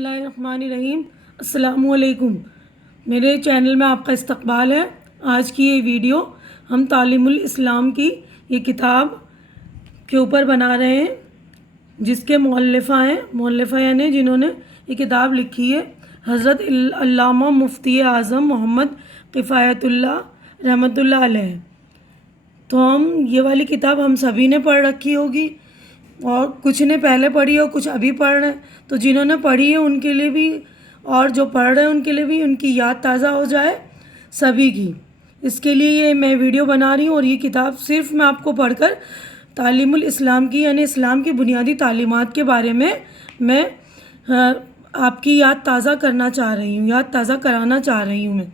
बिस्मिल्लाहिर्रहमानिर्रहीम। अस्सलामु अलैकुम। मेरे चैनल में आपका इस्तकबाल है। आज की ये वीडियो हम तालीमुल इस्लाम की ये किताब के ऊपर बना रहे हैं, जिसके मौल्लिफ़ा यानी जिन्होंने ये किताब लिखी है हज़रत अल्लामा मुफ्ती आज़म मोहम्मद किफ़ायतुल्लाह रहमतुल्लाह अलैह। तो हम ये वाली किताब हम सभी ने पढ़ रखी होगी और कुछ ने पहले पढ़ी और कुछ अभी पढ़ रहे हैं। तो जिन्होंने पढ़ी है उनके लिए भी और जो पढ़ रहे हैं उनके लिए भी उनकी याद ताज़ा हो जाए सभी की, इसके लिए ये मैं वीडियो बना रही हूँ। और ये किताब सिर्फ मैं आपको पढ़कर तालीमुल इस्लाम की यानी इस्लाम की बुनियादी तालीमात के बारे में मैं आपकी याद ताज़ा करना चाह रही हूँ, याद ताज़ा कराना चाह रही हूँ मैं।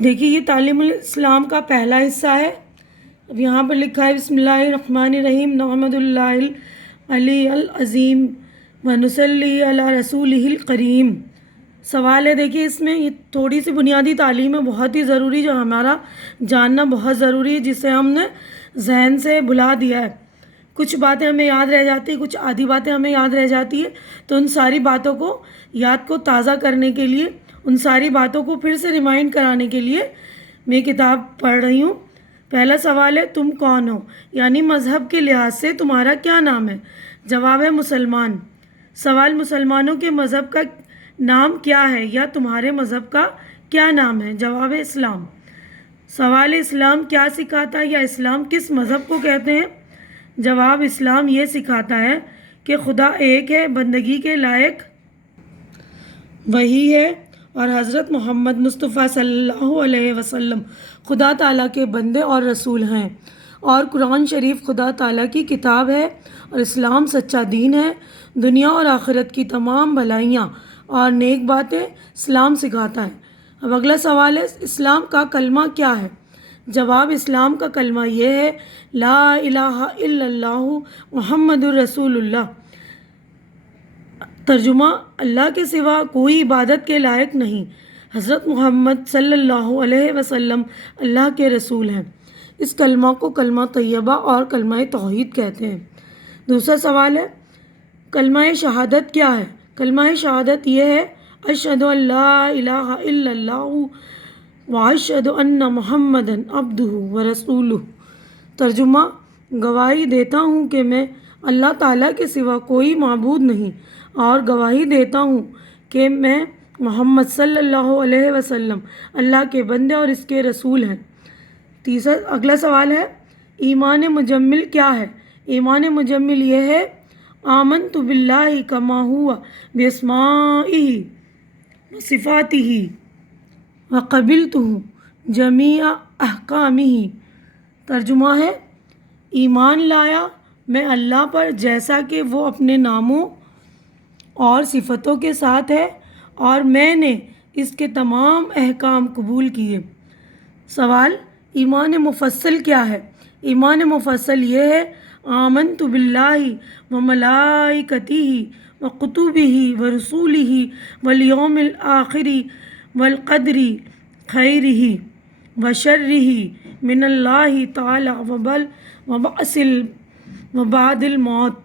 देखिए, ये तालीमुल इस्लाम का पहला हिस्सा है। अब यहाँ पर लिखा है बिस्मिल्लाहिर्रहमानिर्रहीम नहमदुल्लाहिल अलील अज़ीम व नुसल्ली अला रसूलिहिल करीम। सवाल है, देखिए इसमें ये थोड़ी सी बुनियादी तालीम है, बहुत ही ज़रूरी, जो हमारा जानना बहुत ज़रूरी है, जिसे हमने जहन से भुला दिया है। कुछ बातें हमें याद रह जाती है, कुछ आधी बातें हमें याद रह जाती है। तो उन सारी बातों को याद को ताज़ा करने के लिए, उन सारी बातों को फिर से रिमाइंड कराने के लिए मैं किताब पढ़ रही हूँ। पहला सवाल है, तुम कौन हो, यानी मज़हब के लिहाज से तुम्हारा क्या नाम है। जवाब है मुसलमान। सवाल, मुसलमानों के मज़हब का नाम क्या है या तुम्हारे मज़हब का क्या नाम है। जवाब है इस्लाम। सवाल, इस्लाम क्या सिखाता है या इस्लाम किस मज़हब को कहते हैं। जवाब, इस्लाम ये सिखाता है कि खुदा एक है, बंदगी के लायक वही है और हज़रत मोहम्मद मुस्तफ़ा सल्लल्लाहु अलैहि वसल्लम खुदा ताला के बंदे और रसूल हैं, और कुरान शरीफ खुदा ताला की किताब है, और इस्लाम सच्चा दीन है। दुनिया और आखिरत की तमाम भलाइयाँ और नेक बातें इस्लाम सिखाता है। अब अगला सवाल है, इस्लाम का कलमा क्या है। जवाब, इस्लाम का कलमा ये है, ला इलाहा इल्लल्लाहु मुहम्मदुर रसूलुल्लाह। तर्जुमा, अल्लाह के सिवा कोई इबादत के लायक नहीं, हज़रत मोहम्मद सल्लल्लाहु अलैहि वसल्लम अल्लाह के रसूल हैं। इस कलमा को कलमा तैयबा और कलमा तौहीद कहते हैं। दूसरा सवाल है, कलमा शहादत क्या है। कलमा शहादत यह है, अशहदु अल्ला इलाहा इल्लल्लाहु व अशहदु अन्ना मुहम्मदन अब्दुहु व रसूलुहु। तर्जुमा, गवाही देता हूँ कि मैं अल्लाह ताला के सिवा कोई माबूद नहीं, और गवाही देता हूँ कि मैं मोहम्मद सल्लल्लाहु अलैहि वसल्लम अल्लाह के बंदे और इसके रसूल हैं। तीसरा अगला सवाल है, ईमान मुजम्मिल क्या है। ईमान मुजम्मिल यह है, आमनतु बिल्लाहि कमा हुआ बिस्माइही व सिफातिही व क़बिलतुहु जमीआ अहकामिही। तर्जुमा है, ईमान लाया मैं अल्लाह पर जैसा कि वो अपने नामों और सिफ़तों के साथ है, और मैंने इसके तमाम अहकाम कबूल किए। सवाल, ईमान मुफस्सल क्या है। ईमान मुफस्सल ये है, आमनतु बिल्लाहि व मलाइकतिही व कुतुबिही व रसूलिही वल यौमिल आखिरी वल क़द्री खैरिही व शर्रिही मिनल्लाहि ताला व बअसिल व बादिल मौत।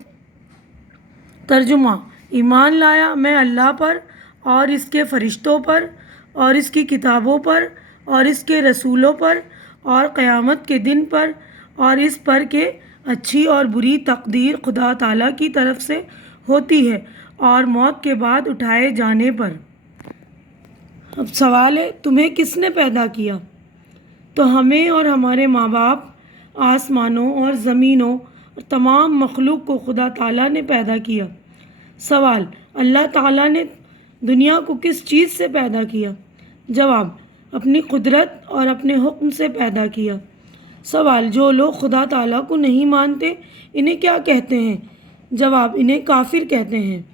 तर्जुमा, ईमान लाया मैं अल्लाह पर और इसके फ़रिश्तों पर और इसकी किताबों पर और इसके रसूलों पर और क़यामत के दिन पर, और इस पर कि अच्छी और बुरी तकदीर खुदा ताला की तरफ से होती है, और मौत के बाद उठाए जाने पर। अब सवाल है, तुम्हें किसने पैदा किया। तो हमें और हमारे माँ बाप, आसमानों और ज़मीनों और तमाम मखलूक को खुदा ताला ने पैदा किया। सवाल, अल्लाह ताला ने दुनिया को किस चीज़ से पैदा किया। जवाब, अपनी कुदरत और अपने हुक्म से पैदा किया। सवाल, जो लोग खुदा ताला को नहीं मानते इन्हें क्या कहते हैं। जवाब, इन्हें काफिर कहते हैं।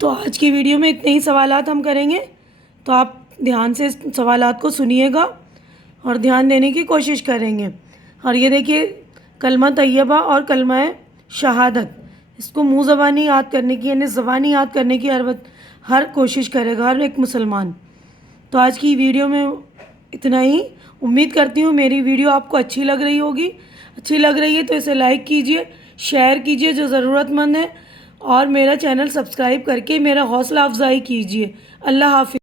तो आज की वीडियो में इतने ही सवालात हम करेंगे, तो आप ध्यान से इस सवालात को सुनिएगा और ध्यान देने की कोशिश करेंगे। और ये देखिए, कलमा तैयबा और कलमा शहादत, इसको मुँह ज़बानी याद करने की यानी ज़बानी याद करने की हर कोशिश करेगा हर एक मुसलमान। तो आज की वीडियो में इतना ही। उम्मीद करती हूँ मेरी वीडियो आपको अच्छी लग रही होगी। अच्छी लग रही है तो इसे लाइक कीजिए, شیئر کیجیے جو ضرورت مند ہے، اور میرا چینل سبسکرائب کر کے میرا حوصلہ افزائی کیجیے۔ اللہ حافظ۔